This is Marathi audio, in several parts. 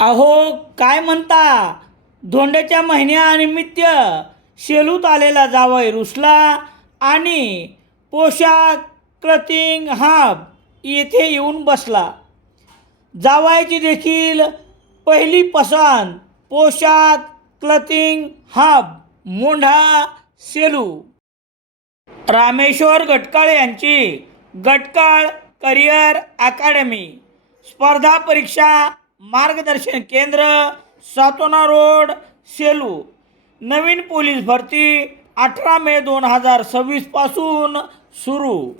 अहो, काय म्हणता? धोंड्याच्या महिन्यानिमित्त शेलूत आलेला जावई रुसला आणि पोशाख क्लथिंग हब येथे येऊन बसला. जावयाची देखील पहिली पसंत पोशाख क्लथिंग हब मोंढा सेलू. रामेश्वर गटकाळ यांची गटकाळ करिअर अकॅडमी स्पर्धा परीक्षा मार्गदर्शन केंद्र, सातोना रोड, सेलू. नवीन पोलीस भरती 18 मे 2026 पासून सुरू.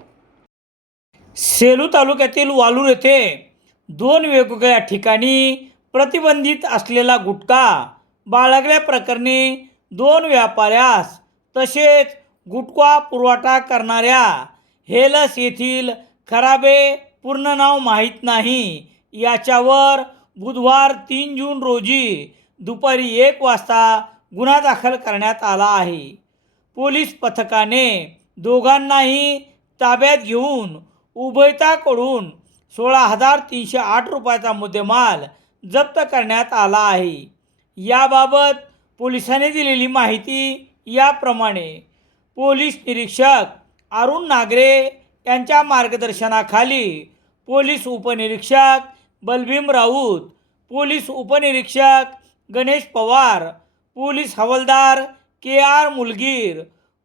सेलू तालुक्यातील वालूर येथे 2 वेगवेगळ्या ठिकाणी प्रतिबंधित असलेला गुटखा बाळगल्याप्रकरणी 2 व्यापाऱ्यास तसेच गुटखा पुरवठा करणाऱ्या हेलस येथील खराबे पूर्ण नाव माहीत नाही याच्यावर बुधवार 3 जून रोजी दुपारी 1 वाजता गुन्हा दाखल करण्यात आला आहे. पोलीस पथकाने दोघांनाही ताब्यात घेऊन उभयताकडून 16,308 रुपयाचा मुद्देमाल जप्त करण्यात आला आहे. याबाबत पोलिसांनी दिलेली माहिती याप्रमाणे. पोलीस निरीक्षक अरुण नागरे यांच्या मार्गदर्शनाखाली पोलीस उपनिरीक्षक बलभीम राऊत, पोलीस उपनिरीक्षक गणेश पवार, पोलीस हवालदार KR मुलगीर,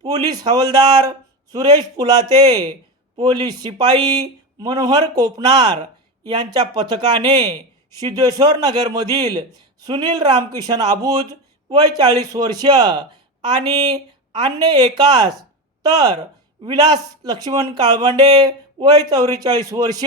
पोलीस हवालदार सुरेश पुलाते, पोलीस शिपाई मनोहर कोपनार यांच्या पथकाने सिद्धेश्वर नगरमधील सुनील रामकिशन आबूज वय 40 वर्ष आणि अन्य एकास तर विलास लक्ष्मण काळबंडे वय 44 वर्ष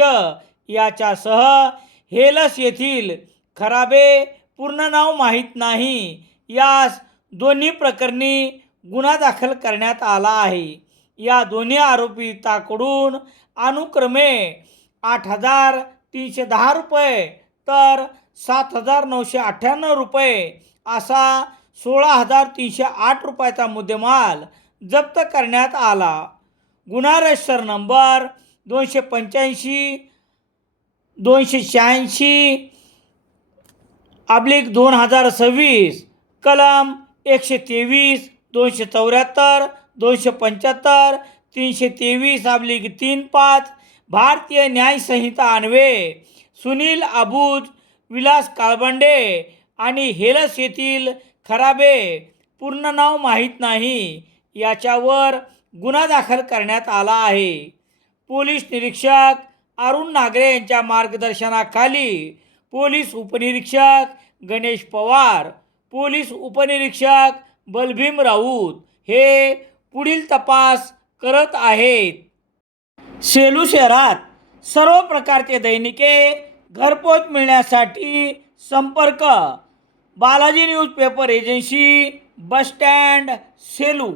याच्यासह हेलस येथील खराबे पूर्ण नाव माहीत नाही यास दोन्ही प्रकरणी गुन्हा दाखल करण्यात आला आहे. या दोन्ही आरोपिताकडून अनुक्रमे 8,310 रुपये तर 7,998 रुपये असा 16,308 रुपयाचा मुद्देमाल जप्त करण्यात आला. गुन्हा रजिस्टर नंबर 285 286/2026 कलम 123 274 275 323/35 भारतीय न्याय संहिता अन्वये सुनील आबूज, विलास काळबंडे आणि हेलस येथील खराबे पूर्ण नाव माहीत नाही याच्यावर गुन्हा दाखल करण्यात आला आहे. पोलीस निरीक्षक अरुण नागरे यांच्या मार्गदर्शनाखाली पोलीस उपनिरीक्षक गणेश पवार, पोलीस उपनिरीक्षक बलभीम राऊत हे पुढील तपास करत आहेत. सेलू शहरात सर्व प्रकारचे दैनिके घरपोच मिळण्यासाठी संपर्क Balaji newspaper agency, bus stand, Selu.